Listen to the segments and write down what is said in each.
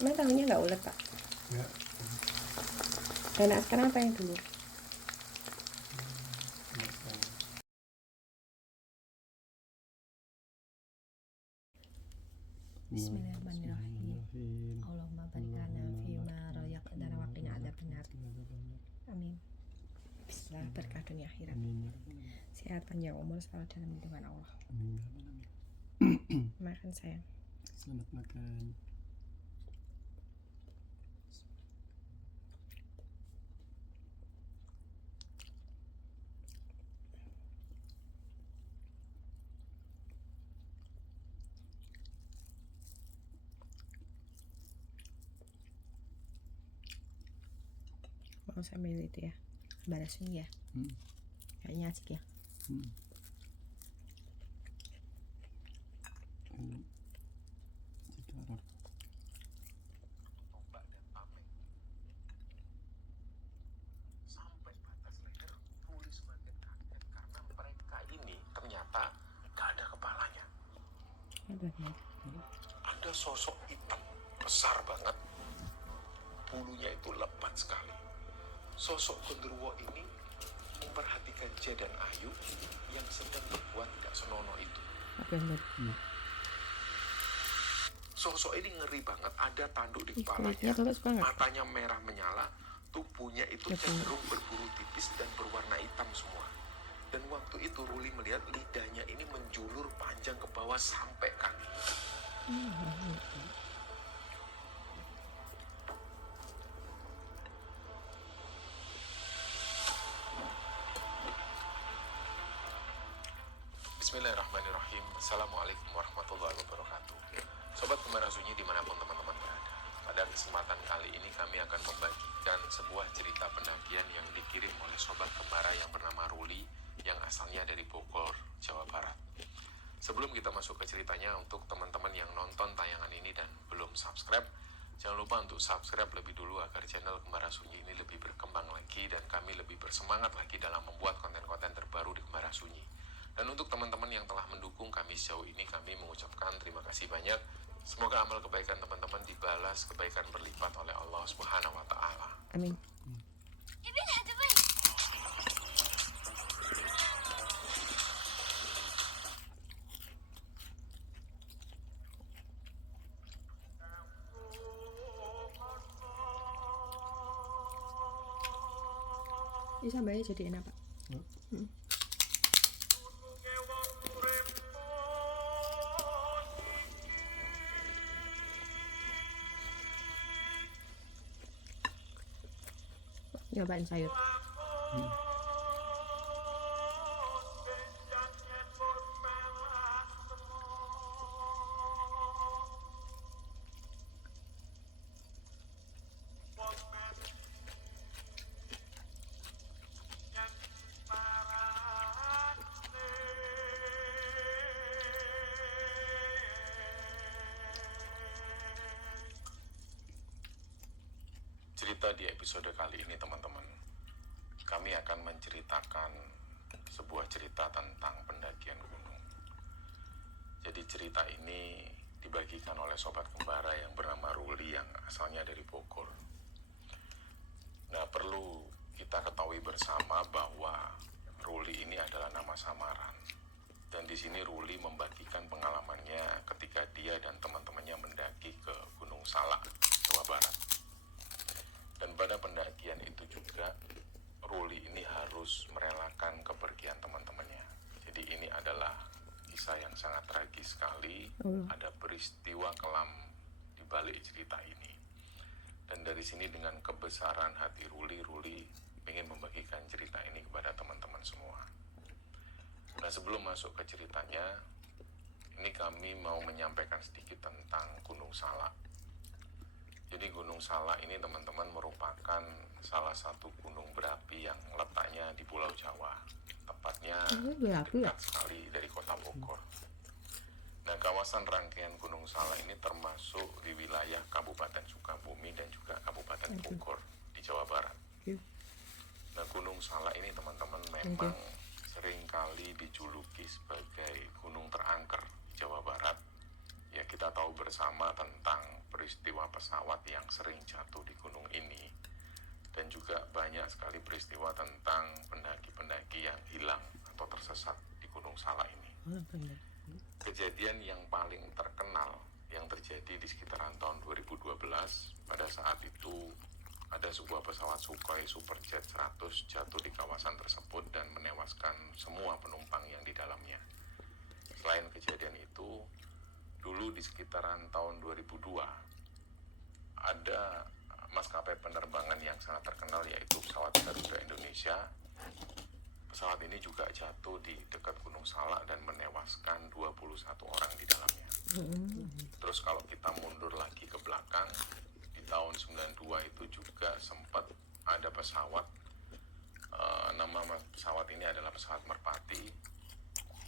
Emang tahunya nggak ulet, Pak? Ya. Dan sekarang apa yang dulu? Bismillahirrahmanirrahim. Allahumma barik lana fima razaqtana wa qina adzabannar. Amin. Bismillah, berkah dunia akhirat. Sehat panjang umur selalu dalam lindungan Allah. Makan sayang. Selamat makan. Mau sambil itu ya, balasin ya. Kayaknya asik ya. Sampai batas leher, Ruli semakin kaget karena mereka ini ternyata gak ada kepalanya. Ada sosok hitam besar banget, bulunya itu lebat sekali. Sosok genderuwo ini memperhatikan Jia dan Ayu yang sedang berbuat tidak senonoh itu. Sosok ini ngeri banget, ada tanduk di kepalanya, matanya merah menyala, tubuhnya itu cenderung berburu tipis dan berwarna hitam semua. Dan waktu itu Ruli melihat lidahnya ini menjulur panjang ke bawah sampai kaki. Bismillahirrahmanirrahim. Assalamualaikum warahmatullahi wabarakatuh. Sobat Kembara Sunyi dimanapun teman-teman berada, pada kesempatan kali ini kami akan membagikan sebuah cerita pendakian yang dikirim oleh Sobat Kembara yang bernama Ruli yang asalnya dari Bogor, Jawa Barat. Sebelum kita masuk ke ceritanya, untuk teman-teman yang nonton tayangan ini dan belum subscribe, jangan lupa untuk subscribe lebih dulu agar channel Kembara Sunyi ini lebih berkembang lagi dan kami lebih bersemangat lagi dalam membuat konten-konten terbaru di Kembara Sunyi. Dan untuk teman-teman yang telah mendukung kami sejauh ini, kami mengucapkan terima kasih banyak. Semoga amal kebaikan teman-teman dibalas kebaikan berlipat oleh Allah Subhanahu wa Ta'ala. Amin. Ini sambalnya jadi enak, Pak. Nyobain sayur. Cerita di episode kali ini teman-teman, kami akan menceritakan sebuah cerita tentang pendakian gunung. Jadi cerita ini dibagikan oleh Sobat Kembara yang bernama Ruli yang asalnya dari Bogor. Nah, perlu kita ketahui bersama bahwa Ruli ini adalah nama samaran. Dan di sini Ruli membagikan pengalamannya ketika dia dan teman-temannya mendaki ke Gunung Salak, Jawa Barat. Dan pada pendakian itu juga Ruli ini harus merelakan kepergian teman-temannya. Jadi ini adalah kisah yang sangat tragis sekali. Ada peristiwa kelam di balik cerita ini. Dan dari sini dengan kebesaran hati Ruli ingin membagikan cerita ini kepada teman-teman semua. Nah, sebelum masuk ke ceritanya, ini kami mau menyampaikan sedikit tentang Gunung Salak. Jadi Gunung Salak ini teman-teman merupakan salah satu gunung berapi yang letaknya di Pulau Jawa. Tepatnya dekat sekali dari kota Bogor. Nah, kawasan rangkaian Gunung Salak ini termasuk di wilayah Kabupaten Sukabumi dan juga Kabupaten Bogor di Jawa Barat. Nah, Gunung Salak ini teman-teman memang seringkali dijuluki sebagai gunung terangker di Jawa Barat. Ya, kita tahu bersama tentang peristiwa pesawat yang sering jatuh di gunung ini, dan juga banyak sekali peristiwa tentang pendaki-pendaki yang hilang atau tersesat di Gunung Salak ini. Kejadian yang paling terkenal yang terjadi di sekitaran tahun 2012, pada saat itu ada sebuah pesawat Sukhoi Superjet 100 jatuh di kawasan tersebut dan menewaskan semua penumpang yang di dalamnya. Selain kejadian itu, dulu di sekitaran tahun 2002 ada maskapai penerbangan yang sangat terkenal, yaitu pesawat Garuda Indonesia. Pesawat ini juga jatuh di dekat Gunung Salak dan menewaskan 21 orang di dalamnya. Terus kalau kita mundur lagi ke belakang, di tahun 92 itu juga sempat ada pesawat, nama pesawat ini adalah pesawat Merpati.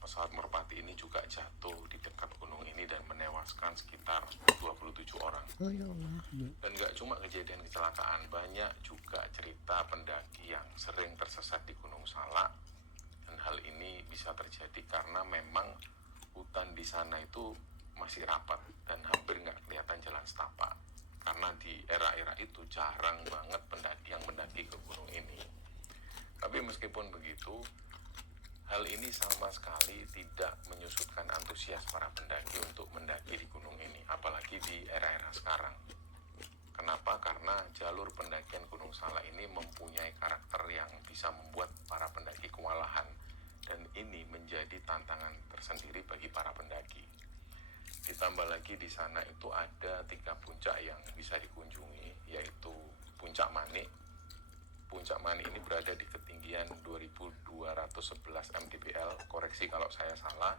Pesawat Merpati ini juga jatuh di dekat gunung ini dan menewaskan sekitar 27 orang. Dan gak cuma kejadian kecelakaan, banyak juga cerita pendaki yang sering tersesat di Gunung Salak. Dan hal ini bisa terjadi karena memang hutan di sana itu masih rapat dan hampir nggak kelihatan jalan setapak. Karena di era-era itu jarang banget pendaki yang mendaki ke gunung ini. Tapi meskipun begitu, hal ini sama sekali tidak menyusutkan antusias para pendaki untuk mendaki di gunung ini, apalagi di era-era sekarang. Kenapa? Karena jalur pendakian Gunung Salak ini mempunyai karakter yang bisa membuat para pendaki kewalahan, dan ini menjadi tantangan tersendiri bagi para pendaki. Ditambah lagi di sana itu ada 3 puncak yang bisa dikunjungi, yaitu Puncak Manik. Puncak Manik ini berada di ketinggian 2211 mdpl, koreksi kalau saya salah.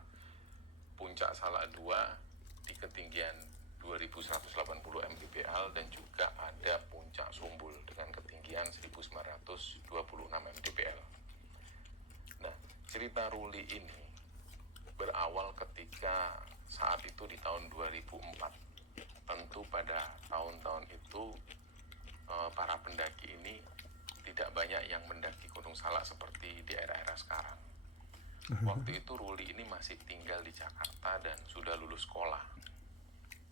Puncak Salak 2 di ketinggian 2180 mdpl, dan juga ada Puncak Sumbul dengan ketinggian 1926 mdpl. Nah, cerita Ruli ini berawal ketika saat itu di tahun 2004. Tentu pada tahun-tahun itu para pendaki ini tidak banyak yang mendaki Gunung Salak seperti di era-era sekarang. Waktu itu Ruli ini masih tinggal di Jakarta dan sudah lulus sekolah.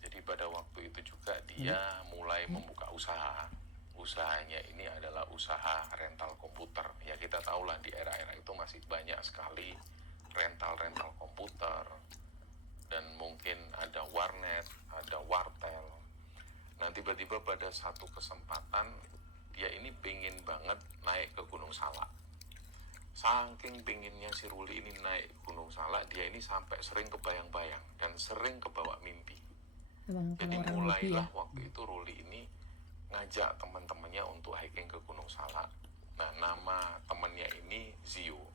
Jadi pada waktu itu juga dia mulai membuka usaha. Usahanya ini adalah usaha rental komputer. Ya kita tahulah di era-era itu masih banyak sekali rental komputer. Dan mungkin ada warnet, ada wartel. Nah tiba-tiba pada satu kesempatan dia ini pengen banget naik ke Gunung Salak. Saking pengennya si Ruli ini naik Gunung Salak, dia ini sampai sering kebayang-bayang dan sering kebawa mimpi. Jadi mulailah waktu itu Ruli ini ngajak teman-temannya untuk hiking ke Gunung Salak. Nah nama temannya ini Zio.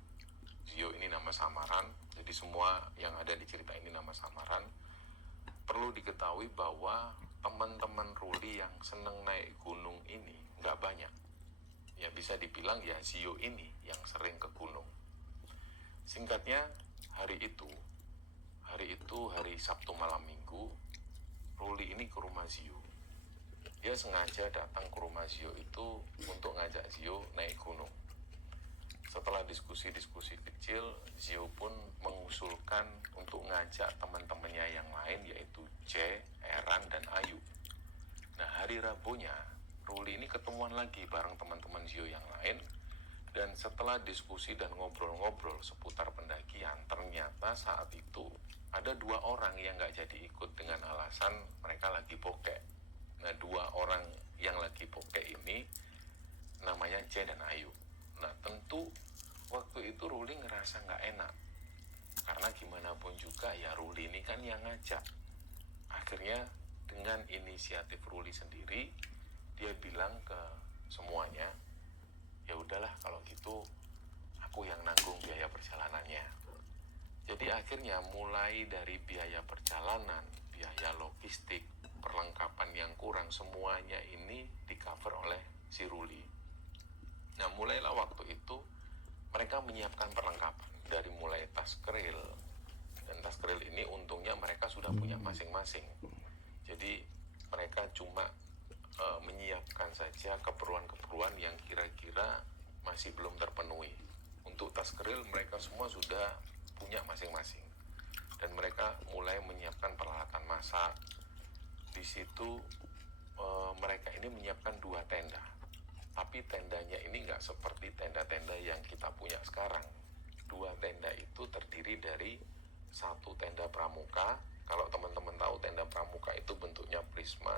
Zio ini nama samaran, jadi semua yang ada di cerita ini nama samaran. Perlu diketahui bahwa teman-teman Ruli yang seneng naik gunung ini nggak banyak. Ya bisa dibilang ya Zio ini yang sering ke gunung. Singkatnya hari Sabtu malam Minggu, Ruli ini ke rumah Zio. Dia sengaja datang ke rumah Zio itu untuk ngajak Zio naik gunung. Setelah diskusi-diskusi kecil, Zio pun mengusulkan untuk ngajak teman-temannya yang lain, yaitu C, Eran, dan Ayu. Nah, hari Rabunya, Ruli ini ketemuan lagi bareng teman-teman Zio yang lain, dan setelah diskusi dan ngobrol-ngobrol seputar pendakian, ternyata saat itu ada 2 orang yang nggak jadi ikut dengan alasan mereka lagi bokek. Nah, 2 orang yang lagi bokek ini namanya C dan Ayu. Nah, tentu waktu itu Ruli ngerasa nggak enak. Karena gimana pun juga ya Ruli ini kan yang ngajak. Akhirnya dengan inisiatif Ruli sendiri, dia bilang ke semuanya, ya udahlah kalau gitu aku yang nanggung biaya perjalanannya. Jadi akhirnya mulai dari biaya perjalanan, biaya logistik, perlengkapan yang kurang, semuanya ini di-cover oleh si Ruli. Nah mulailah waktu itu mereka menyiapkan perlengkapan dari mulai tas keril, dan tas keril ini untungnya mereka sudah punya masing-masing. Jadi mereka cuma menyiapkan saja keperluan-keperluan yang kira-kira masih belum terpenuhi. Untuk tas keril mereka semua sudah punya masing-masing, dan mereka mulai menyiapkan peralatan masak. Di situ mereka ini menyiapkan 2 tenda. Tapi tendanya ini nggak seperti tenda-tenda yang kita punya sekarang. 2 tenda itu terdiri dari 1 tenda pramuka. Kalau teman-teman tahu tenda pramuka itu bentuknya prisma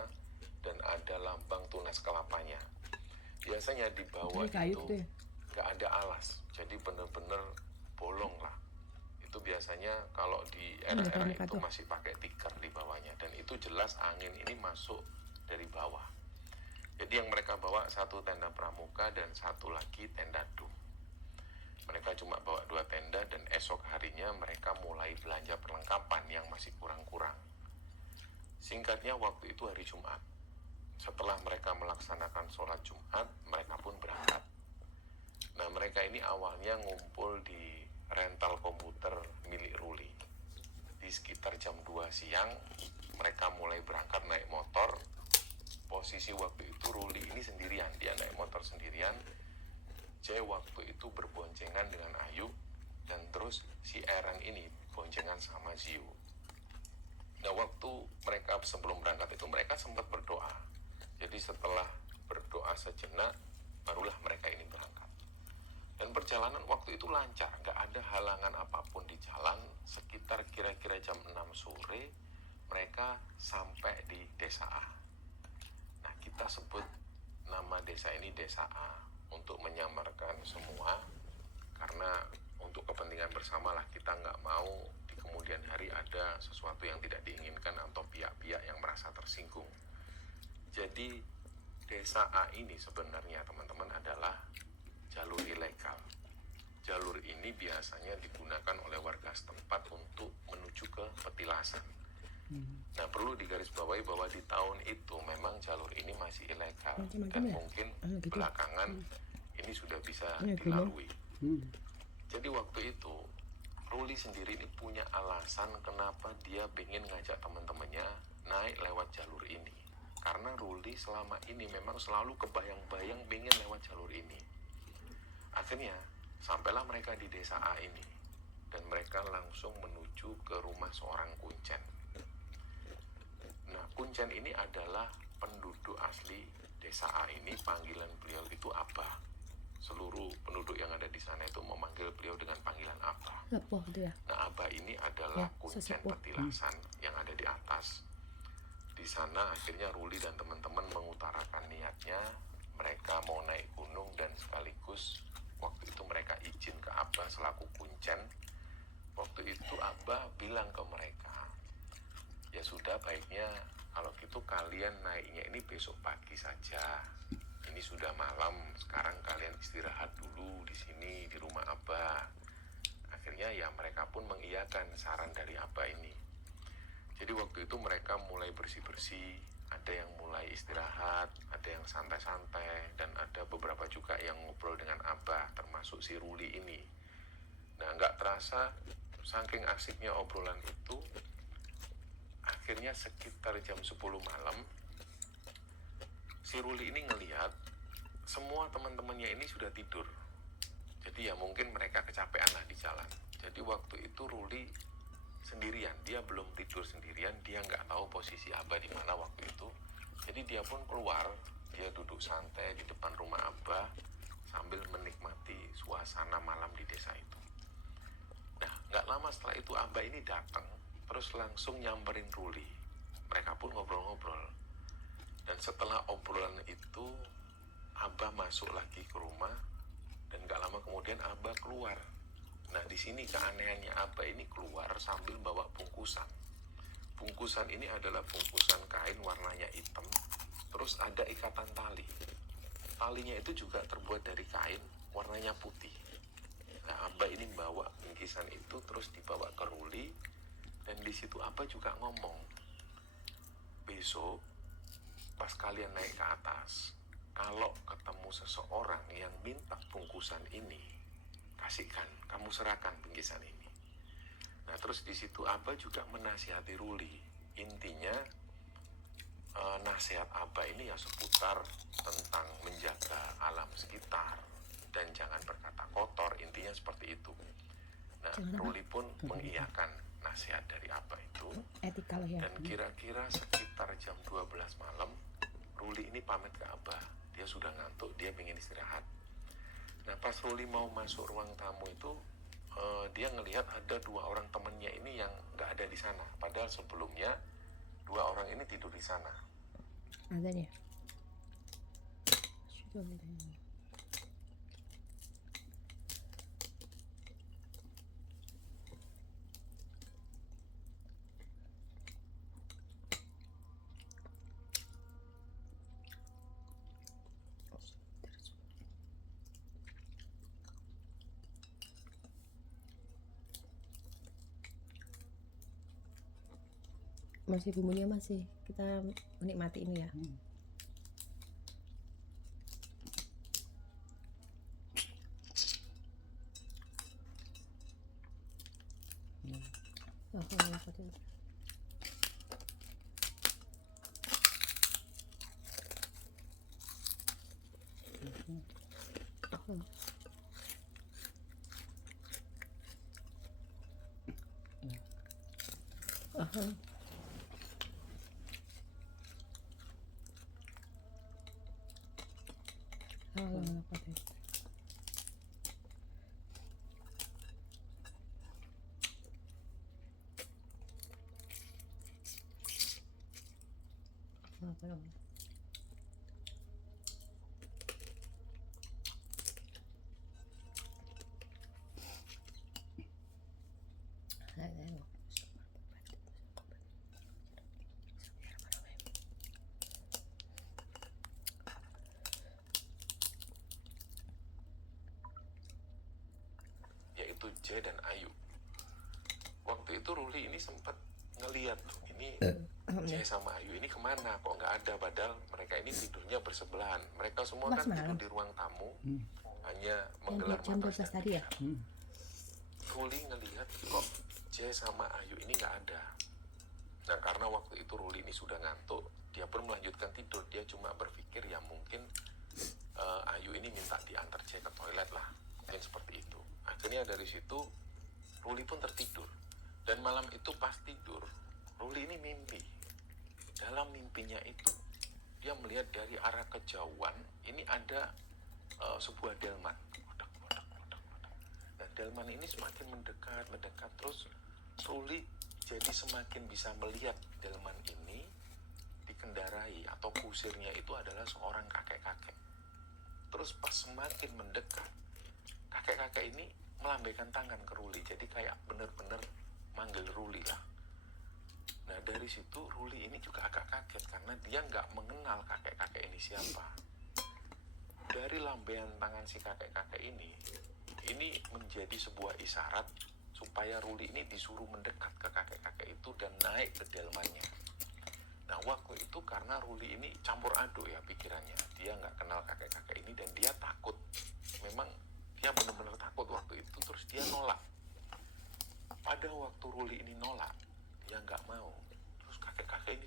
dan ada lambang tunas kelapanya. Biasanya di bawah itu nggak ada alas, jadi benar-benar bolong lah. Itu biasanya kalau di era-era itu masih pakai tikar di bawahnya, dan itu jelas angin ini masuk dari bawah. Jadi yang mereka bawa 1 tenda pramuka dan 1 lagi tenda dum. Mereka cuma bawa 2 tenda dan esok harinya mereka mulai belanja perlengkapan yang masih kurang-kurang. Singkatnya waktu itu hari Jumat. Setelah mereka melaksanakan sholat Jumat, mereka pun berangkat. Nah, mereka ini awalnya ngumpul di rental komputer milik Ruli. Di sekitar jam 2 siang, mereka mulai berangkat naik motor. Posisi waktu itu Ruli ini sendirian, dia naik motor sendirian. C waktu itu berboncengan dengan Ayu, dan terus si Eren ini boncengan sama Ziu. Nah, waktu mereka sebelum berangkat itu mereka sempat berdoa. Jadi setelah berdoa sejenak, barulah mereka ini berangkat. Dan perjalanan waktu itu lancar, gak ada halangan apapun di jalan. Sekitar kira-kira jam 6 sore, mereka sampai di desa A. Nah, kita sebut nama desa ini desa A untuk menyamarkan semua, karena untuk kepentingan bersama lah, kita nggak mau di kemudian hari ada sesuatu yang tidak diinginkan atau pihak-pihak yang merasa tersinggung. Jadi desa A ini sebenarnya teman-teman adalah jalur ilegal. Jalur ini biasanya digunakan oleh warga setempat untuk menuju ke petilasan. Nah, perlu digarisbawahi bahwa di tahun itu memang jalur ini masih ilegal, dan mungkin belakangan ini sudah bisa dilalui. Jadi waktu itu Ruli sendiri ini punya alasan kenapa dia ingin ngajak teman-temannya naik lewat jalur ini. Karena Ruli selama ini memang selalu kebayang-bayang ingin lewat jalur ini. Akhirnya sampailah mereka di desa A ini, dan mereka langsung menuju ke rumah seorang kuncen. Nah, kuncen ini adalah penduduk asli desa A ini. Panggilan beliau itu Abah. Seluruh penduduk yang ada di sana itu memanggil beliau dengan panggilan Abah. Nah, Abah ini adalah kuncen petilasan yang ada di atas. Di sana akhirnya Ruli dan teman-teman mengutarakan niatnya. Mereka mau naik gunung, dan sekaligus waktu itu mereka izin ke Abah selaku kuncen. Waktu itu Abah bilang ke mereka, ya sudah, baiknya kalau gitu kalian naiknya ini besok pagi saja. Ini sudah malam, sekarang kalian istirahat dulu di sini di rumah Abah. Akhirnya ya mereka pun mengiyakan saran dari Abah ini. Jadi waktu itu mereka mulai bersih-bersih, ada yang mulai istirahat, ada yang santai-santai, dan ada beberapa juga yang ngobrol dengan Abah, termasuk si Ruli ini. Nah, nggak terasa, saking asiknya obrolan itu, akhirnya sekitar jam 10 malam, si Ruli ini ngelihat semua teman-temannya ini sudah tidur. Jadi ya mungkin mereka kecapean lah di jalan. Jadi waktu itu Ruli sendirian, dia belum tidur sendirian, dia nggak tahu posisi Abah di mana waktu itu. Jadi dia pun keluar, dia duduk santai di depan rumah Abah sambil menikmati suasana malam di desa itu. Nah, nggak lama setelah itu Abah ini datang, terus langsung nyamperin Ruli. Mereka pun ngobrol-ngobrol. Dan setelah obrolan itu, Abah masuk lagi ke rumah, dan gak lama kemudian Abah keluar. Nah, di sini keanehannya Abah ini keluar sambil bawa bungkusan. Bungkusan ini adalah bungkusan kain warnanya hitam, terus ada ikatan tali. Talinya itu juga terbuat dari kain warnanya putih. Nah, Abah ini bawa bingkisan itu terus dibawa ke Ruli, dan di situ Abah juga ngomong, besok pas kalian naik ke atas, kalau ketemu seseorang yang minta bungkusan ini, kasihkan, kamu serahkan bingkisan ini. Nah, terus di situ Abah juga menasihati Ruli. Intinya nasihat Abah ini ya seputar tentang menjaga alam sekitar dan jangan berkata kotor, intinya seperti itu. Nah, Ruli pun mengiyakan nasihat dari Abah itu. Dan kira-kira sekitar jam 12 malam Ruli ini pamit ke Abah, dia sudah ngantuk, dia pengen istirahat. Nah pas Ruli mau masuk ruang tamu itu, dia ngelihat ada 2 orang temennya ini yang nggak ada di sana. Padahal sebelumnya 2 orang ini tidur di sana. Ada nih. Sudah ada. Masih bumbunya masih kita menikmati ini ya. Oh, apa tuh? Apa tuh? Apa dong? Yaitu J dan Ayu. Waktu itu Ruli ini sempat ngeliat ini J sama Ayu ini kemana, kok nggak ada, padahal mereka ini tidurnya bersebelahan. Mereka semua kan tidur di ruang tamu, hanya menggelar jam mata 12 tadi ya. Ruli ngelihat kok J sama Ayu ini nggak ada. Nah karena waktu itu Ruli ini sudah ngantuk, dia pun melanjutkan tidur. Dia cuma berpikir ya mungkin Ayu ini minta diantar J ke toilet lah, mungkin seperti itu. Akhirnya dari situ Ruli pun tertidur. Dan malam itu pas tidur, Ruli ini mimpi. Dalam mimpinya itu, dia melihat dari arah kejauhan, ini ada sebuah delman. Dan delman ini semakin mendekat, terus Ruli jadi semakin bisa melihat delman ini dikendarai atau kusirnya itu adalah seorang kakek-kakek. Terus pas semakin mendekat, kakek-kakek ini melambaikan tangan ke Ruli, jadi kayak bener-bener manggil Ruli lah. Nah dari situ Ruli ini juga agak kaget karena dia nggak mengenal kakek-kakek ini siapa. Dari lambaian tangan si kakek-kakek ini menjadi sebuah isyarat supaya Ruli ini disuruh mendekat ke kakek-kakek itu dan naik ke delmannya. Nah waktu itu karena Ruli ini campur aduk ya pikirannya, dia nggak kenal kakek-kakek ini dan dia takut. Memang dia benar-benar takut waktu itu, terus dia nolak. Pada waktu Ruli ini nolak, dia nggak mau. Terus kakek-kakek ini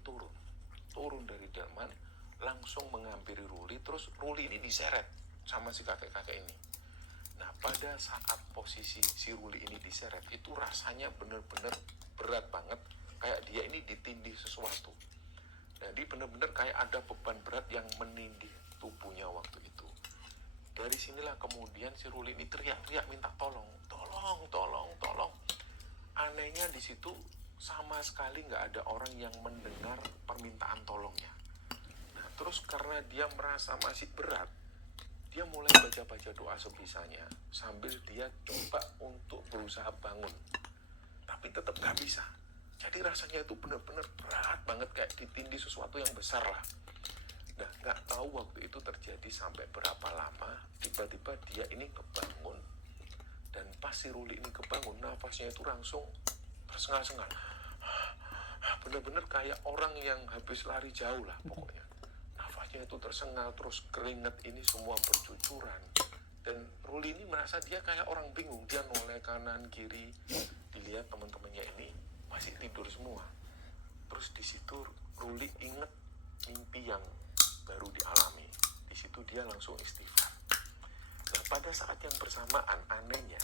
turun dari delman, langsung menghampiri Ruli. Terus Ruli ini diseret sama si kakek-kakek ini. Nah pada saat posisi si Ruli ini diseret, itu rasanya benar-benar berat banget, kayak dia ini ditindih sesuatu. Jadi benar-benar kayak ada beban berat yang menindih tubuhnya waktu itu. Dari sinilah kemudian si Ruli ini teriak-teriak minta tolong. Anehnya di situ sama sekali nggak ada orang yang mendengar permintaan tolongnya. Nah terus karena dia merasa masih berat, dia mulai baca-baca doa sebisanya sambil dia coba untuk berusaha bangun, tapi tetap nggak bisa. Jadi rasanya itu benar-benar berat banget, kayak ditindih sesuatu yang besar lah. Nah nggak tahu waktu itu terjadi sampai berapa lama, tiba-tiba dia ini kebangun. Dan pas si Ruli ini kebangun, nafasnya itu langsung tersengal-sengal. Bener-bener kayak orang yang habis lari jauh lah pokoknya. Nafasnya itu tersengal, terus keringat ini semua bercucuran. Dan Ruli ini merasa dia kayak orang bingung. Dia noleh kanan, kiri. Dilihat teman-temannya ini masih tidur semua. Terus di situ Ruli inget mimpi yang baru dialami. Di situ dia langsung istighfar. Nah pada saat yang bersamaan anehnya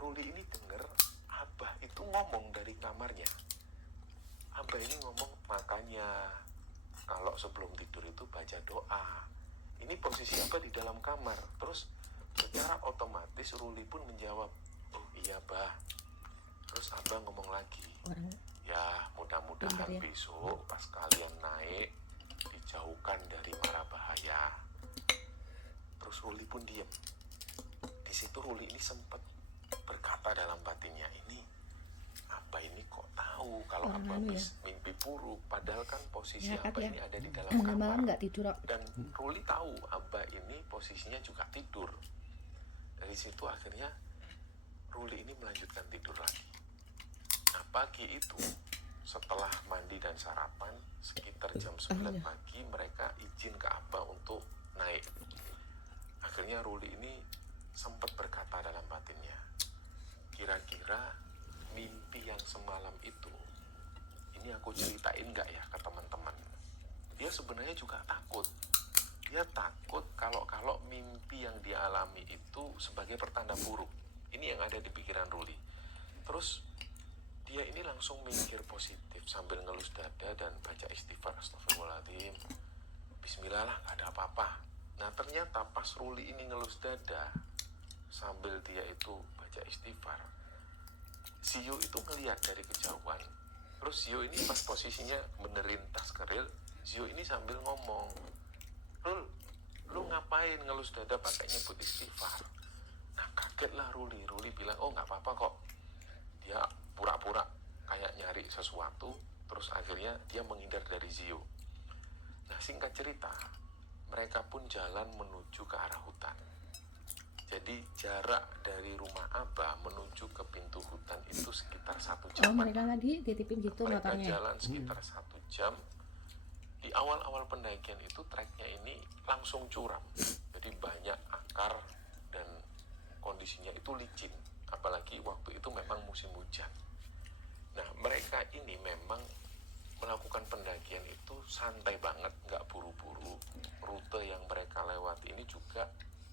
Ruli ini dengar Abah itu ngomong dari kamarnya. Abah ini ngomong, makanya kalau sebelum tidur itu baca doa. Ini posisi Abah di dalam kamar. Terus secara otomatis Ruli pun menjawab, oh iya Bah. Terus Abah ngomong lagi, Orang ya mudah-mudahan Pintar ya. besok pas kalian naik dijauhkan dari mara bahaya. Terus Ruli pun diem. Di situ Ruli ini sempat berkata dalam batinnya, ini Abah ini kok tahu kalau Orang Abah anu ya. habis mimpi buruk, padahal kan posisi Nekat Abah ya. ini ada di dalam malam kamar. nggak tidur. Dan Ruli tahu Abah ini posisinya juga tidur. Dari situ akhirnya Ruli ini melanjutkan tidur lagi. Nah pagi itu setelah mandi dan sarapan sekitar jam 9 pagi mereka izin ke Abah untuk naik. Akhirnya Ruli ini sempat berkata dalam batinnya, kira-kira mimpi yang semalam itu ini aku ceritain nggak ya ke teman-teman. Dia sebenarnya juga takut. Dia takut kalau mimpi yang dia alami itu sebagai pertanda buruk. Ini yang ada di pikiran Ruli. Terus dia ini langsung mikir positif sambil ngelus dada dan baca istighfar, astagfirullahaladzim, bismillah lah, gak ada apa-apa. Nah ternyata pas Ruli ini ngelus dada sambil dia itu baca istighfar, Zio itu ngelihat dari kejauhan. Terus Zio ini pas posisinya benerin tas keril, Zio ini sambil ngomong, Rul, lu ngapain ngelus dada pakai nyebut istighfar? Nah kagetlah Ruli bilang, oh gak apa-apa kok. Dia pura-pura kayak nyari sesuatu, terus akhirnya dia menghindar dari Zio. Nah singkat cerita, mereka pun jalan menuju ke arah hutan. Jadi jarak dari rumah Abah menuju ke pintu hutan itu sekitar 1 jam. Oh mereka tadi ditipin gitu Mereka motornya. jalan sekitar 1 jam. Di awal-awal pendakian itu treknya ini langsung curam. Jadi banyak akar dan kondisinya itu licin. Apalagi waktu itu memang musim hujan. Nah mereka ini memang melakukan pendakian itu santai banget, nggak buru-buru. Rute yang mereka lewati ini juga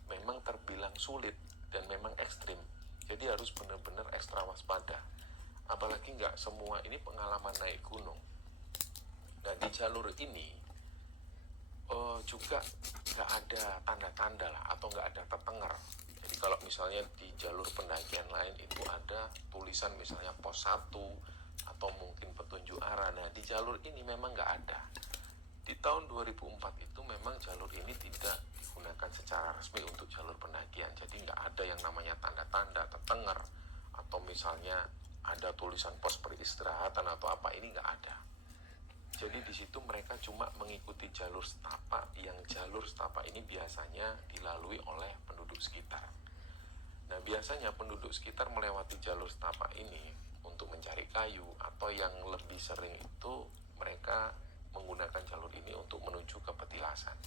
memang terbilang sulit dan memang ekstrim. Jadi harus benar-benar ekstra waspada. Apalagi nggak semua ini pengalaman naik gunung. Nah di jalur ini juga nggak ada tanda-tanda lah atau nggak ada tetenger. Jadi kalau misalnya di jalur pendakian lain itu ada tulisan misalnya pos 1 atau mungkin petunjuk arah. Nah di jalur ini memang nggak ada. Di tahun 2004 itu memang jalur ini tidak digunakan secara resmi untuk jalur pendakian. Jadi nggak ada yang namanya tanda-tanda, tetenger, atau misalnya ada tulisan pos peristirahatan atau apa, ini nggak ada. Jadi di situ mereka cuma mengikuti jalur setapak, yang jalur setapak ini biasanya dilalui oleh penduduk sekitar. Nah biasanya penduduk sekitar melewati jalur setapak ini untuk mencari kayu, atau yang lebih sering itu mereka menggunakan jalur ini untuk menuju ke petilasan.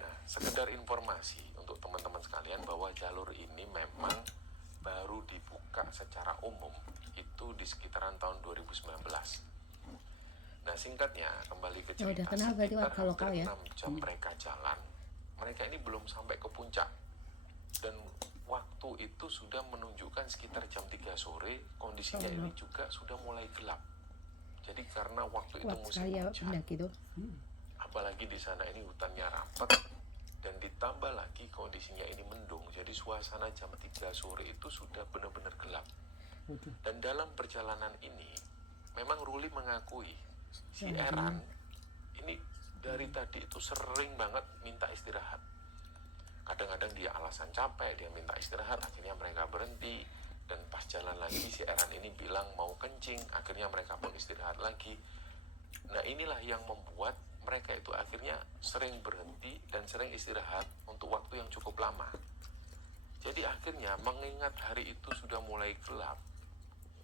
Nah, sekedar informasi untuk teman-teman sekalian bahwa jalur ini memang baru dibuka secara umum itu di sekitaran tahun 2019. Nah, singkatnya kembali ke cerita, udah kenal berarti sekitar warga lokal hampir ya. 6 jam mereka jalan, mereka ini belum sampai ke puncak. Dan waktu itu sudah menunjukkan sekitar jam 3 sore, kondisinya ini juga sudah mulai gelap. Jadi karena waktu itu Kuat musim sekali ya hujan, pendaki itu. apalagi di sana ini hutannya rapat, dan ditambah lagi kondisinya ini mendung, jadi suasana jam 3 sore itu sudah benar-benar gelap. Dan dalam perjalanan ini memang Ruli mengakui si Eran ini dari tadi itu sering banget minta istirahat. Kadang-kadang dia alasan capek, dia minta istirahat, akhirnya mereka berhenti. Dan pas jalan lagi si Eran ini bilang mau kencing, akhirnya mereka pun istirahat lagi. Nah inilah yang membuat mereka itu akhirnya sering berhenti dan sering istirahat untuk waktu yang cukup lama. Jadi akhirnya mengingat hari itu sudah mulai gelap,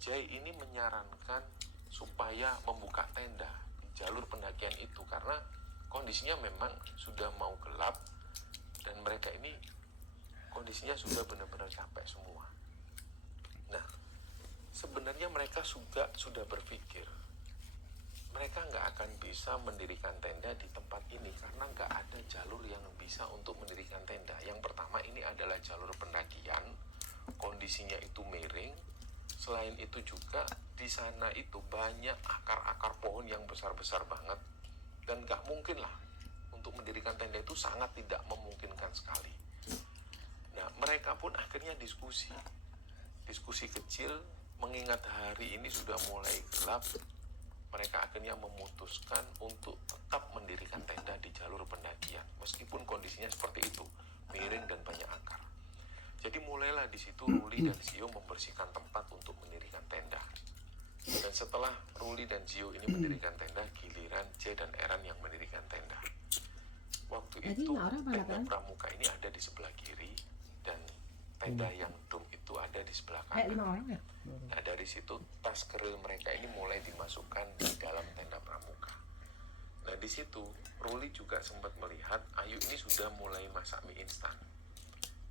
Jai ini menyarankan supaya membuka tenda di jalur pendakian itu, karena kondisinya memang sudah mau gelap dan mereka ini kondisinya sudah benar-benar capek semua. Nah, sebenarnya mereka juga sudah berpikir mereka nggak akan bisa mendirikan tenda di tempat ini karena nggak ada jalur yang bisa untuk mendirikan tenda. Yang pertama ini adalah jalur pendakian, kondisinya itu miring. Selain itu juga di sana itu banyak akar-akar pohon yang besar-besar banget Dan nggak mungkin lah untuk mendirikan tenda itu sangat tidak memungkinkan sekali. Nah, mereka pun akhirnya diskusi kecil, mengingat hari ini sudah mulai gelap. Mereka akhirnya memutuskan untuk tetap mendirikan tenda di jalur pendakian, meskipun kondisinya seperti itu, miring dan banyak akar. Jadi mulailah di situ Ruli dan Zio membersihkan tempat untuk mendirikan tenda. Dan setelah Ruli dan Zio ini mendirikan tenda, giliran J dan Eran yang mendirikan tenda. Waktu Tadi itu orang mana, tenda Pan? pramuka ini ada di sebelah kiri dan tenda yang dom itu ada di sebelah Kayak 5 kanan. orang ya? Nah, dari situ tas keril mereka ini mulai dimasukkan di dalam tenda pramuka. Nah, di situ Ruli juga sempat melihat Ayu ini sudah mulai masak mie instan.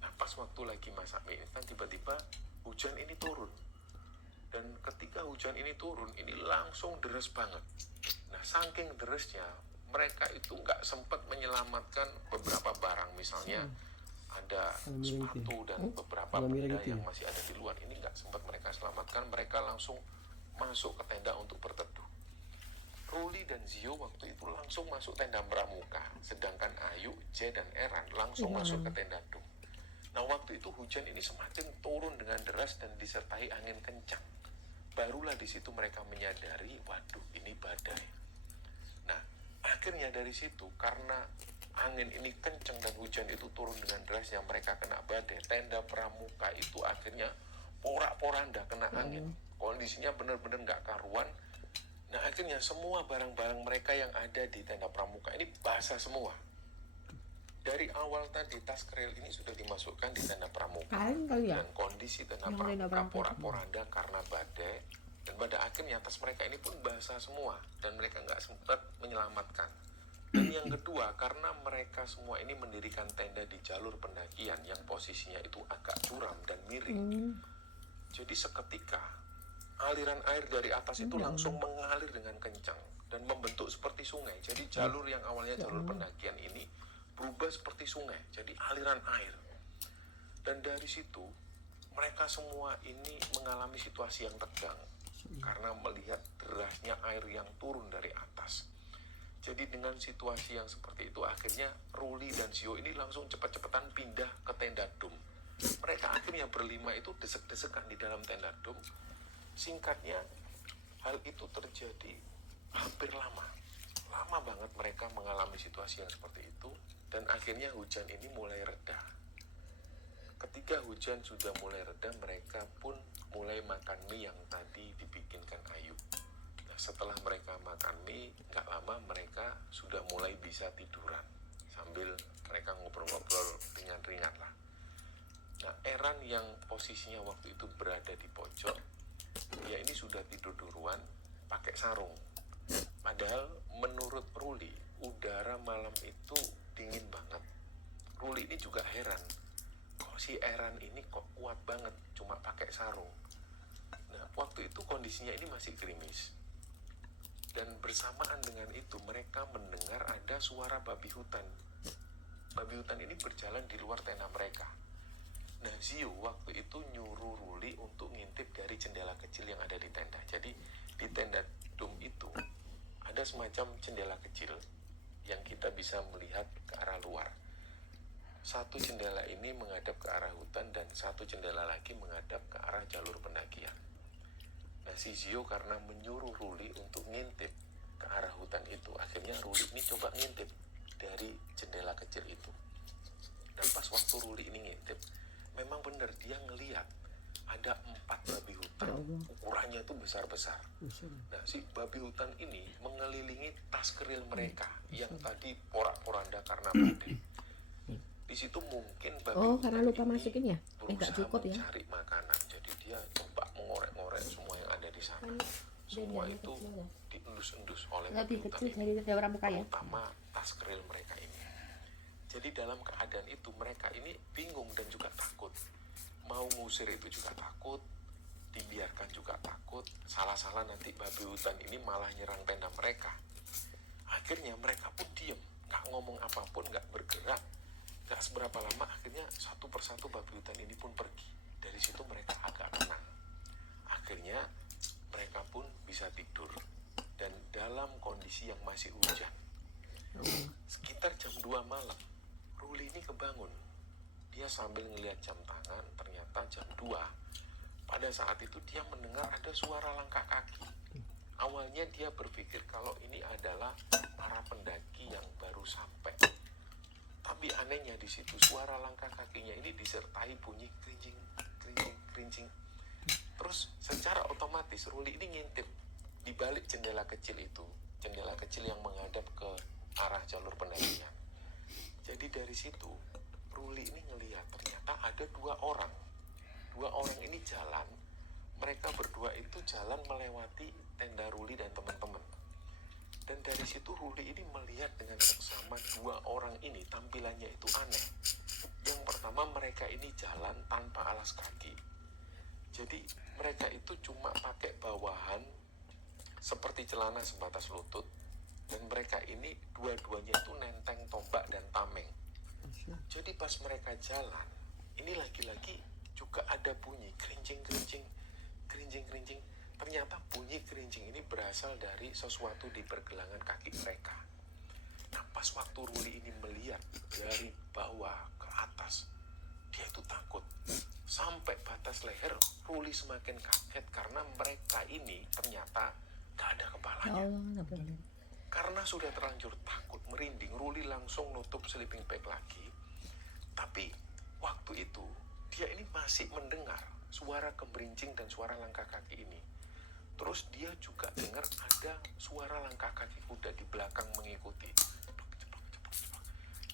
Nah, pas waktu lagi masak mie instan, tiba-tiba hujan ini turun. Dan ketika hujan ini turun, ini langsung deres banget. Nah, saking deresnya, mereka itu nggak sempat menyelamatkan beberapa barang. Misalnya ada sepatu dan beberapa benda yang masih ada di luar. Ini nggak sempat mereka selamatkan. Mereka langsung masuk ke tenda untuk berteduh. Ruli dan Zio waktu itu langsung masuk tenda pramuka. Sedangkan Ayu, J, dan Eran langsung masuk ke tenda dom. Nah, waktu itu hujan ini semakin turun dengan deras dan disertai angin kencang. Barulah di situ mereka menyadari, waduh, ini badai. Nah, akhirnya dari situ karena angin ini kencang dan hujan itu turun dengan deras yang mereka kena badai, tenda pramuka itu akhirnya porak-poranda kena angin. Kondisinya benar-benar nggak karuan. Nah, akhirnya semua barang-barang mereka yang ada di tenda pramuka ini basah semua. Dari awal tadi tas keril ini sudah dimasukkan di tenda pramuka. Kalian kali ya? Dan kondisi tenda Yang tenda pramuka pramuka. porak-poranda karena badai. Dan pada akhirnya tas mereka ini pun basah semua. Dan mereka nggak sempat menyelamatkan. Dan yang kedua, karena mereka semua ini mendirikan tenda di jalur pendakian yang posisinya itu agak curam dan miring. Jadi seketika aliran air dari atas itu langsung mengalir dengan kencang dan membentuk seperti sungai. Jadi jalur yang awalnya jalur pendakian ini berubah seperti sungai, jadi aliran air. Dan dari situ mereka semua ini mengalami situasi yang tegang karena melihat derasnya air yang turun dari atas. Jadi dengan situasi yang seperti itu akhirnya Ruli dan Zio ini langsung cepat-cepatan pindah ke tenda dom. Mereka akhirnya berlima itu desek-desekan di dalam tenda dom. Singkatnya, hal itu terjadi hampir lama banget mereka mengalami situasi yang seperti itu. Dan akhirnya hujan ini mulai reda. Ketika hujan sudah mulai reda, mereka pun mulai makan mie yang tadi dibikinkan Ayu. Nah, setelah mereka makan mie, gak lama mereka sudah mulai bisa tiduran. Sambil mereka ngobrol-ngobrol ringan-ringan lah. Nah, Eran yang posisinya waktu itu berada di pojok, dia ini sudah tidur duluan pakai sarung. Padahal menurut Ruli, udara malam itu dingin banget. Ruli ini juga heran, kok si Eran ini kok kuat banget cuma pakai sarung. Nah, waktu itu kondisinya ini masih gerimis. Dan bersamaan dengan itu mereka mendengar ada suara babi hutan. Babi hutan ini berjalan di luar tenda mereka. Nah, Zio waktu itu nyuruh Ruli untuk ngintip dari jendela kecil yang ada di tenda. Jadi di tenda dom itu ada semacam jendela kecil yang kita bisa melihat ke arah luar. Satu jendela ini menghadap ke arah hutan dan satu jendela lagi menghadap ke arah jalur pendakian. Nah, si Zio karena menyuruh Ruli untuk ngintip ke arah hutan itu, akhirnya Ruli ini coba ngintip dari jendela kecil itu. Dan pas waktu Ruli ini ngintip, memang benar dia ngelihat ada 4 babi hutan, ukurannya itu besar-besar. Nah, si babi hutan ini mengelilingi tas keril mereka yang tadi porak-poranda karena badai. Di situ mungkin babi hutan karena lupa ini masukin ya? Nggak berusaha cukup ya? mencari makanan. Jadi dia coba mengorek-ngorek semua yang ada di sana. Semua itu diendus-endus oleh babi Lebih hutan kecil ini, dari tenda pramuka ya? terutama tas keril mereka ini. Jadi dalam keadaan itu mereka ini bingung dan juga takut. Mau ngusir itu juga takut, dibiarkan juga takut. Salah-salah nanti babi hutan ini malah nyerang tenda mereka. Akhirnya mereka pun diem, gak ngomong apapun, gak bergerak. Gak seberapa lama akhirnya satu persatu babi hutan ini pun pergi. Dari situ mereka agak tenang. Akhirnya mereka pun bisa tidur. Dan dalam kondisi yang masih hujan, Sekitar jam 2 malam, Ruli ini kebangun. Dia sambil ngelihat jam tangan, ternyata jam 2. Pada saat itu dia mendengar ada suara langkah kaki. Awalnya dia berpikir kalau ini adalah para pendaki yang baru sampai. Tapi anehnya di situ suara langkah kakinya ini disertai bunyi kerincing, kerincing, kerincing. Terus secara otomatis Ruli ini ngintip di balik jendela kecil itu, jendela kecil yang menghadap ke arah jalur pendakian. Jadi dari situ Ruli ini ngelihat ternyata ada dua orang ini jalan. Mereka berdua itu jalan melewati tenda Ruli dan teman-teman. Dan dari situ Ruli ini melihat dengan seksama dua orang ini tampilannya itu aneh. Yang pertama, mereka ini jalan tanpa alas kaki. Jadi mereka itu cuma pakai bawahan seperti celana sebatas lutut. Dan mereka ini dua-duanya itu nenteng tombak dan tameng. Jadi pas mereka jalan, ini lagi-lagi juga ada bunyi kerincing-kerincing, kerincing-kerincing. Ternyata bunyi kerincing ini berasal dari sesuatu di pergelangan kaki mereka. Nah pas waktu Ruli ini melihat dari bawah ke atas, dia itu takut. Sampai batas leher, Ruli semakin kaget karena mereka ini ternyata gak ada kepalanya. Karena sudah terlanjur takut, merinding, Ruli langsung nutup sleeping bag lagi. Tapi waktu itu dia ini masih mendengar suara keberincing dan suara langkah kaki ini. Terus dia juga dengar ada suara langkah kaki kuda di belakang mengikuti.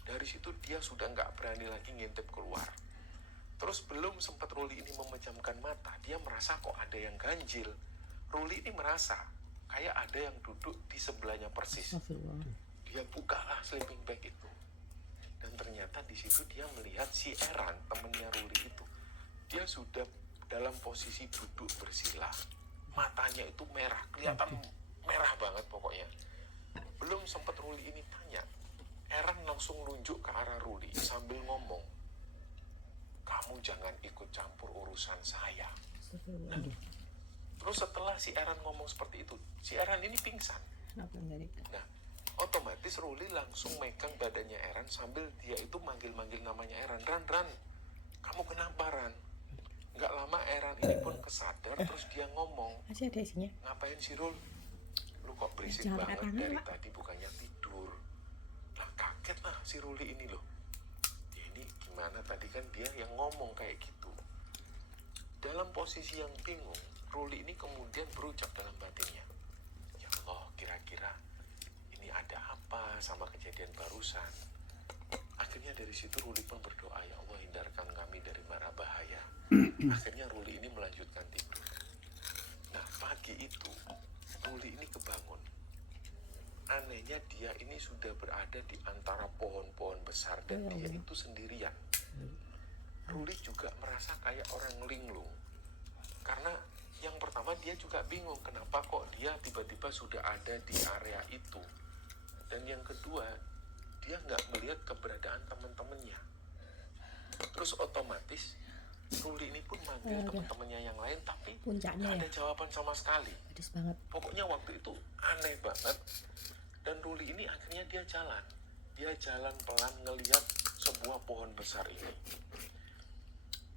Dari situ dia sudah nggak berani lagi ngintip keluar. Terus belum sempat Ruli ini memejamkan mata, dia merasa kok ada yang ganjil. Ruli ini merasa kayak ada yang duduk di sebelahnya persis. Dia bukalah sleeping bag itu. Dan ternyata di situ dia melihat si Eran, temennya Ruli itu. Dia sudah dalam posisi duduk bersila. Matanya itu merah, kelihatan merah banget pokoknya. Belum sempat Ruli ini tanya, Eran langsung nunjuk ke arah Ruli sambil ngomong, kamu jangan ikut campur urusan saya. Nah, terus setelah si Eran ngomong seperti itu, si Eran ini pingsan. Nah, otomatis Ruli langsung megang badannya Eran sambil dia itu manggil-manggil namanya Eran. Ran, kamu kenapa Ran? Gak lama Eran ini pun kesadar, terus dia ngomong, masih ada isinya. Ngapain sih Rul? Lu kok berisik banget dari tadi bukannya tidur. Lah kaget lah si Ruli ini loh. Ya ini gimana tadi kan dia yang ngomong kayak gitu. Dalam posisi yang bingung, Ruli ini kemudian berucap dalam batinnya, ya Allah, kira-kira ini ada apa sama kejadian barusan. Akhirnya dari situ Ruli pun berdoa, ya Allah hindarkan kami dari mara bahaya. Akhirnya Ruli ini melanjutkan tidur. Nah pagi itu Ruli ini kebangun. Anehnya dia ini sudah berada di antara pohon-pohon besar dan dia itu sendirian. Ruli juga merasa kayak orang linglung. Karena yang pertama dia juga bingung kenapa kok dia tiba-tiba sudah ada di area itu. Dan yang kedua, dia nggak melihat keberadaan teman-temannya. Terus otomatis Ruli ini pun manggil teman-temannya yang lain, tapi puncaknya nggak ada jawaban sama sekali. Pedes banget. Pokoknya waktu itu aneh banget. Dan Ruli ini akhirnya dia jalan pelan ngelihat sebuah pohon besar ini.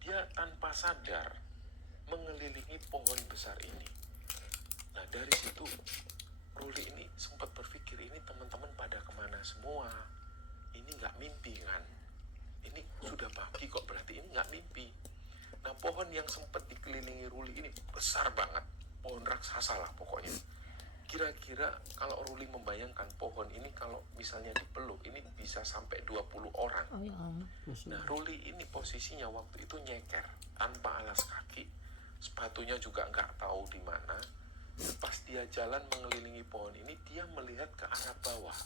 Dia tanpa sadar mengelilingi pohon besar ini. Nah dari situ Ruli ini sempat berpikir, ini teman-teman pada kemana semua? Ini nggak mimpi kan? Ini sudah pagi kok, berarti ini nggak mimpi. Nah pohon yang sempat dikelilingi Ruli ini besar banget, pohon raksasa lah pokoknya. Kira-kira kalau Ruli membayangkan pohon ini kalau misalnya dipeluk, ini bisa sampai 20 orang. Nah Ruli ini posisinya waktu itu nyeker, tanpa alas kaki, sepatunya juga nggak tahu di mana. Pas dia jalan mengelilingi pohon ini, dia melihat ke arah bawah.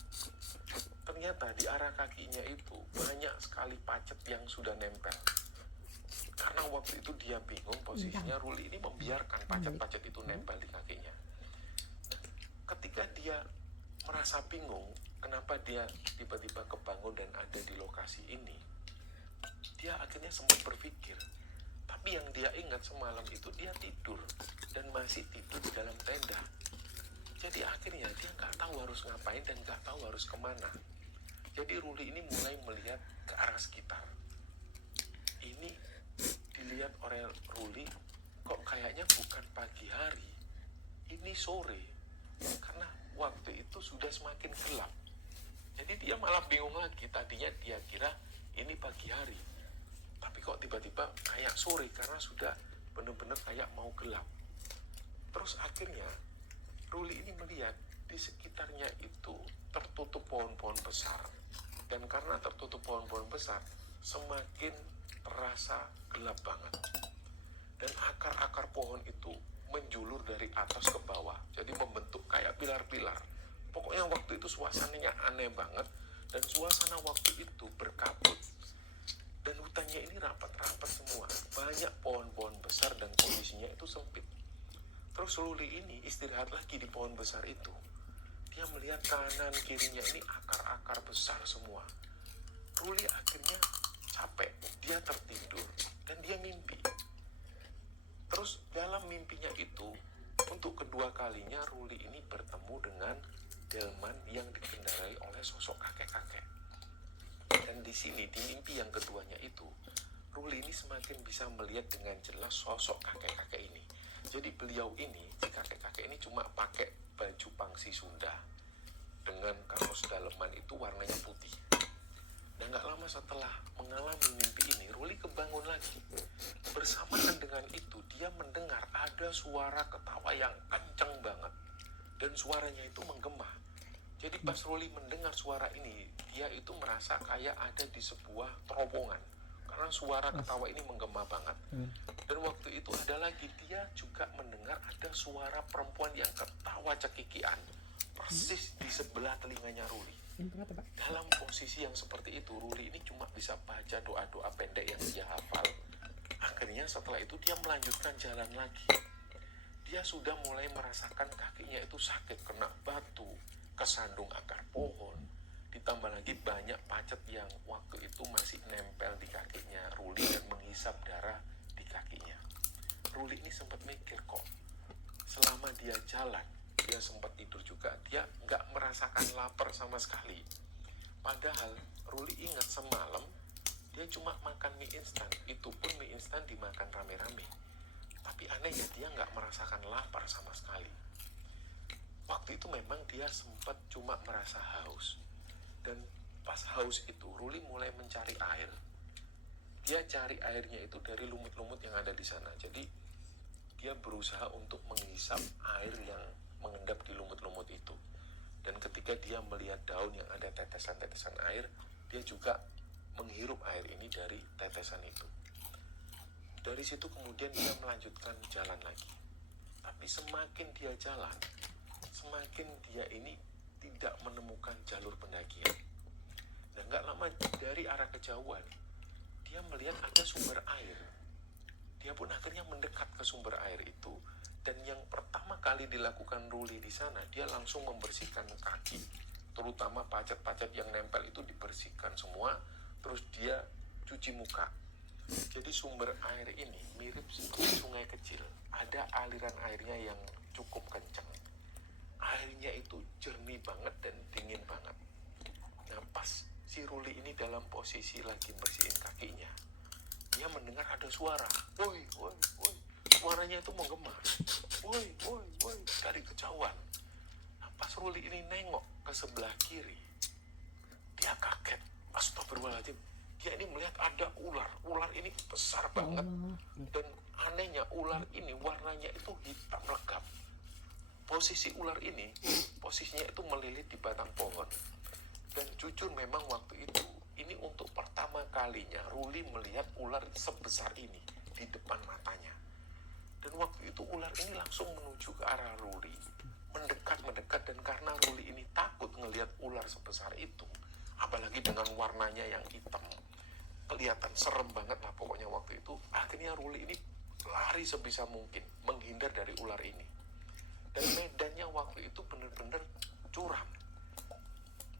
Ternyata di arah kakinya itu banyak sekali pacet yang sudah nempel. Karena waktu itu dia bingung posisinya, Ruli ini membiarkan pacet-pacet itu nempel di kakinya. Ketika dia merasa bingung, kenapa dia tiba-tiba kebangun dan ada di lokasi ini, dia akhirnya sempat berpikir. Tapi yang dia ingat semalam itu dia tidur dan masih tidur di dalam tenda. Jadi akhirnya dia nggak tahu harus ngapain dan nggak tahu harus kemana. Jadi Ruli ini mulai melihat ke arah sekitar. Ini dilihat oleh Ruli, kok kayaknya bukan pagi hari, ini sore. Karena waktu itu sudah semakin gelap. Jadi dia malah bingung lagi. Tadinya dia kira ini pagi hari, tapi kok tiba-tiba kayak sore karena sudah benar-benar kayak mau gelap. Terus akhirnya Ruli ini melihat di sekitarnya itu tertutup pohon-pohon besar. Dan karena tertutup pohon-pohon besar, semakin terasa gelap banget. Dan akar-akar pohon itu menjulur dari atas ke bawah. Jadi membentuk kayak pilar-pilar. Pokoknya waktu itu suasananya aneh banget. Dan suasana waktu itu berkabut. Dan hutannya ini rapat-rapat semua. Banyak pohon-pohon besar dan kondisinya itu sempit. Terus Ruli ini istirahat lagi di pohon besar itu. Dia melihat kanan kirinya ini akar-akar besar semua. Ruli akhirnya capek, dia tertidur dan dia mimpi. Terus dalam mimpinya itu, untuk kedua kalinya Ruli ini bertemu dengan delman yang dikendarai oleh sosok kakek-kakek. Dan di sini di mimpi yang keduanya itu, Ruli ini semakin bisa melihat dengan jelas sosok kakek-kakek ini. Jadi beliau ini, si kakek-kakek ini cuma pakai baju pangsi Sunda dengan kaos daleman itu warnanya putih. Dan gak lama setelah mengalami mimpi ini, Ruli kebangun lagi. Bersamaan dengan itu, dia mendengar ada suara ketawa yang kenceng banget. Dan suaranya itu menggema. Jadi pas Ruli mendengar suara ini, dia itu merasa kayak ada di sebuah terowongan. Karena suara ketawa ini menggema banget. Dan waktu itu ada lagi, dia juga mendengar ada suara perempuan yang ketawa cekikian. Persis di sebelah telinganya Ruli. Dalam posisi yang seperti itu, Ruli ini cuma bisa baca doa-doa pendek yang dia hafal. Akhirnya setelah itu dia melanjutkan jalan lagi. Dia sudah mulai merasakan kakinya itu sakit, kena batu, kesandung akar pohon. Ditambah lagi banyak pacet yang waktu itu masih nempel di kakinya Ruli dan menghisap darah di kakinya. Ruli ini sempat mikir kok, selama dia jalan, dia sempat tidur juga, dia nggak merasakan lapar sama sekali. Padahal Ruli ingat semalam dia cuma makan mie instan, itu pun mie instan dimakan rame-rame. Tapi anehnya dia nggak merasakan lapar sama sekali. Waktu itu memang dia sempat cuma merasa haus. Dan pas haus itu Ruli mulai mencari air. Dia cari airnya itu dari lumut-lumut yang ada di sana. Jadi dia berusaha untuk menghisap air yang mengendap di lumut-lumut itu. Dan ketika dia melihat daun yang ada tetesan-tetesan air, dia juga menghirup air ini dari tetesan itu. Dari situ kemudian dia melanjutkan jalan lagi. Tapi semakin dia jalan, semakin dia ini tidak menemukan jalur pendakian. Dan gak lama dari arah kejauhan, dia melihat ada sumber air. Dia pun akhirnya mendekat ke sumber air itu. Dan yang pertama kali dilakukan Ruli di sana, dia langsung membersihkan kaki. Terutama pacet-pacet yang nempel itu dibersihkan semua. Terus dia cuci muka. Jadi sumber air ini mirip seperti sungai kecil. Ada aliran airnya yang cukup kencang. Airnya itu jernih banget dan dingin banget. Nah pas si Ruli ini dalam posisi lagi bersihin kakinya, dia mendengar ada suara, woi, woi, woi. Suaranya itu menggema, woi, woi, woi, dari kejauhan. Nah pas Ruli ini nengok ke sebelah kiri, dia kaget. Astagfirullahaladzim, dia ini melihat ada ular. Ular ini besar banget. Dan anehnya ular ini warnanya itu hitam legam. Posisi ular ini, posisinya itu melilit di batang pohon. Dan jujur memang waktu itu, ini untuk pertama kalinya Ruli melihat ular sebesar ini di depan matanya. Dan waktu itu ular ini langsung menuju ke arah Ruli. Mendekat, dan karena Ruli ini takut ngelihat ular sebesar itu, apalagi dengan warnanya yang hitam, kelihatan serem banget lah pokoknya waktu itu. Akhirnya Ruli ini lari sebisa mungkin, menghindar dari ular ini. Dan medannya waktu itu benar-benar curam.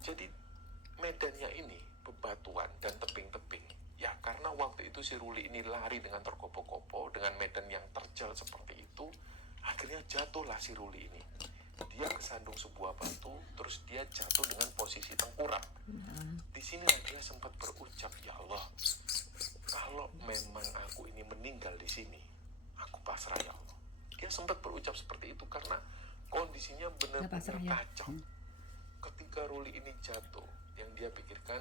Jadi medannya ini bebatuan dan tebing-tebing. Ya karena waktu itu si Ruli ini lari dengan terkopo-kopo, dengan medan yang terjal seperti itu, akhirnya jatuhlah si Ruli ini. dia kesandung sebuah batu, terus dia jatuh dengan posisi tengkurap. Di sini dia sempat berucap, ya Allah, kalau memang aku ini meninggal di sini, aku pasrah ya Allah. Dia sempat berucap seperti itu karena kondisinya benar-benar kacau. Ketika Ruli ini jatuh, yang dia pikirkan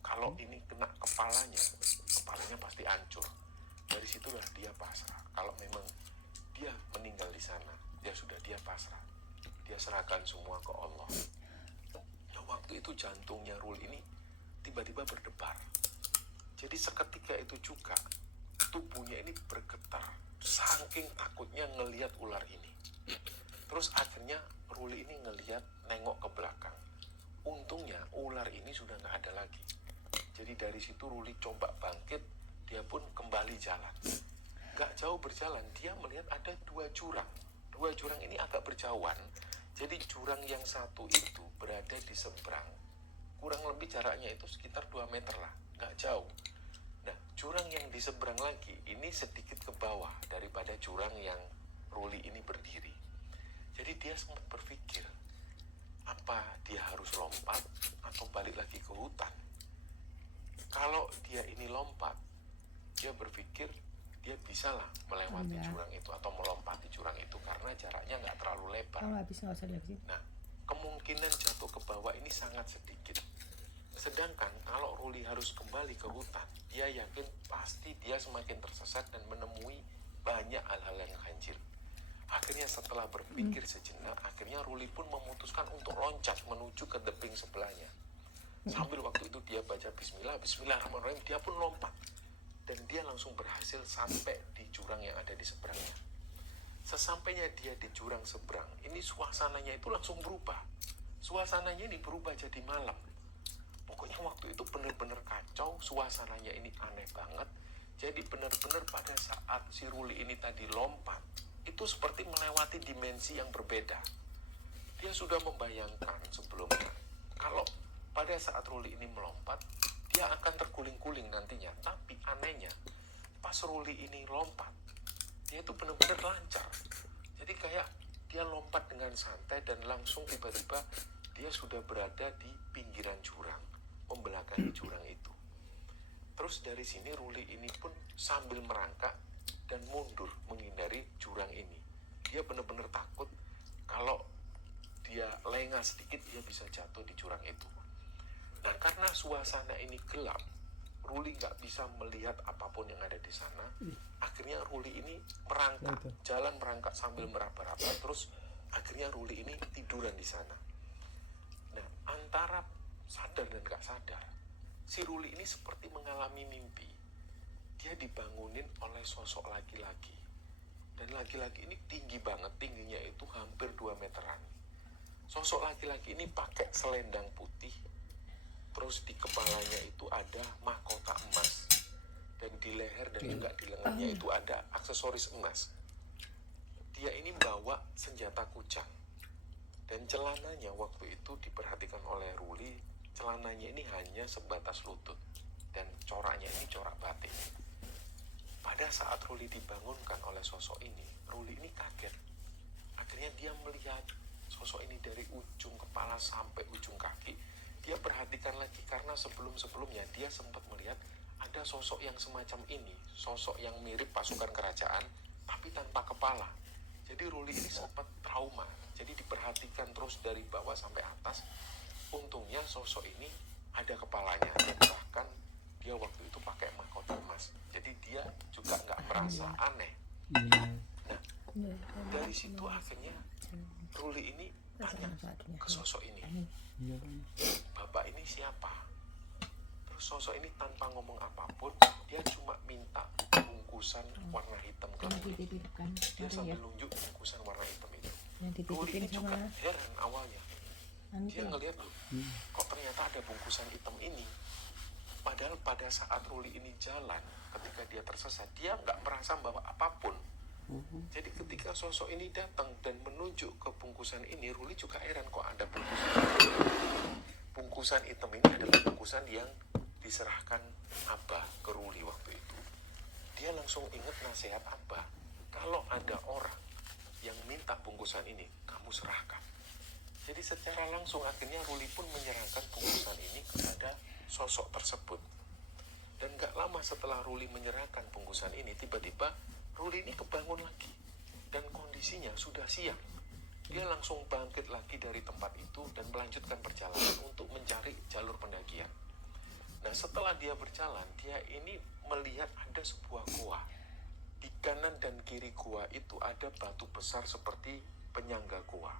kalau ini kena kepalanya pasti hancur. Dari situlah dia pasrah. Kalau memang dia meninggal di sana, dia pasrah. Dia serahkan semua ke Allah. Nah, waktu itu jantungnya Ruli ini tiba-tiba berdebar. Jadi seketika itu juga tubuhnya ini bergetar, saking takutnya ngelihat ular ini. Terus akhirnya Ruli ini nengok ke belakang. Untungnya ular ini sudah nggak ada lagi. Jadi dari situ Ruli coba bangkit, dia pun kembali jalan. Gak jauh berjalan, dia melihat ada dua jurang. Dua jurang ini agak berjauhan. Jadi jurang yang satu itu berada di seberang. Kurang lebih jaraknya itu sekitar 2 meter lah, gak jauh. Nah, jurang yang di seberang lagi ini sedikit ke bawah daripada jurang yang Ruli ini berdiri. Jadi dia sempat berpikir, apa dia harus lompat atau balik lagi ke hutan? Kalau dia ini lompat, dia berpikir dia bisa lah melewati jurang itu atau melompati jurang itu karena jaraknya nggak terlalu lebar. Nah, kemungkinan jatuh ke bawah ini sangat sedikit. Sedangkan kalau Ruli harus kembali ke hutan, dia yakin pasti dia semakin tersesat dan menemui banyak hal-hal yang ganjil. Akhirnya setelah berpikir sejenak, akhirnya Ruli pun memutuskan untuk loncat menuju ke tebing sebelahnya. Sambil waktu itu dia baca Bismillahirrahmanirrahim, dia pun lompat. Dan dia langsung berhasil sampai di jurang yang ada di seberangnya. Sesampainya dia di jurang seberang, ini suasananya itu langsung berubah. Suasananya ini berubah jadi malam. Pokoknya waktu itu benar-benar kacau, suasananya ini aneh banget. Jadi benar-benar pada saat si Ruli ini tadi lompat, itu seperti melewati dimensi yang berbeda. Dia sudah membayangkan sebelumnya, kalau pada saat Ruli ini melompat, dia akan terguling-guling nantinya. Tapi anehnya, pas Ruli ini lompat, dia itu benar-benar lancar. Jadi kayak dia lompat dengan santai dan langsung tiba-tiba dia sudah berada di pinggiran jurang, membelakangi jurang itu. Terus dari sini Ruli ini pun sambil merangkak dan mundur menghindari jurang ini. Dia benar-benar takut kalau dia lengah sedikit dia bisa jatuh di jurang itu. Nah, karena suasana ini gelap, Ruli nggak bisa melihat apapun yang ada di sana. Akhirnya Ruli ini jalan merangkak sambil meraba-raba. Terus akhirnya Ruli ini tiduran di sana. Nah, antara sadar dan nggak sadar, si Ruli ini seperti mengalami mimpi. Dia dibangunin oleh sosok laki-laki. Dan laki-laki ini tinggi banget, tingginya itu hampir 2 meteran. Sosok laki-laki ini pakai selendang putih. Terus di kepalanya itu ada mahkota emas. Dan di leher dan juga di lengannya itu ada aksesoris emas. Dia ini bawa senjata kujang. Dan celananya waktu itu diperhatikan oleh Ruli, celananya ini hanya sebatas lutut. Dan coraknya ini corak batik. Pada saat Ruli dibangunkan oleh sosok ini, Ruli ini kaget. Akhirnya dia melihat sosok ini dari ujung kepala sampai ujung kaki. Dia perhatikan lagi karena sebelum-sebelumnya dia sempat melihat ada sosok yang semacam ini, sosok yang mirip pasukan kerajaan tapi tanpa kepala. Jadi Ruli ini sempat trauma. Jadi diperhatikan terus dari bawah sampai atas. Untungnya sosok ini ada kepalanya dan bahkan dia waktu itu pakai mahkota emas. Jadi dia juga nggak merasa aneh. Nah, dari situ akhirnya Ruli ini tanya ke sosok ini, Bapak ini siapa? Terus sosok ini tanpa ngomong apapun, dia cuma minta bungkusan warna hitam ke Ruli. Dia sambil nunjuk bungkusan warna hitam itu. Ruli ini juga heran awalnya. Dia ngelihat loh, kok ternyata ada bungkusan hitam ini. Padahal pada saat Ruli ini jalan, ketika dia tersesat, dia nggak merasa bawa apapun. Jadi ketika sosok ini datang dan menunjuk ke bungkusan ini, Ruli juga heran kok ada bungkusan. Bungkusan hitam ini adalah bungkusan yang diserahkan Abah ke Ruli waktu itu. Dia langsung ingat nasihat Abah, kalau ada orang yang minta bungkusan ini kamu serahkan. Jadi secara langsung akhirnya Ruli pun menyerahkan bungkusan ini kepada sosok tersebut. Dan gak lama setelah Ruli menyerahkan bungkusan ini, tiba-tiba Ruli ini kebangun lagi. Dan kondisinya sudah siang. Dia langsung bangkit lagi dari tempat itu dan melanjutkan perjalanan untuk mencari jalur pendakian. Nah, setelah dia berjalan, dia ini melihat ada sebuah gua. Di kanan dan kiri gua itu ada batu besar seperti penyangga gua.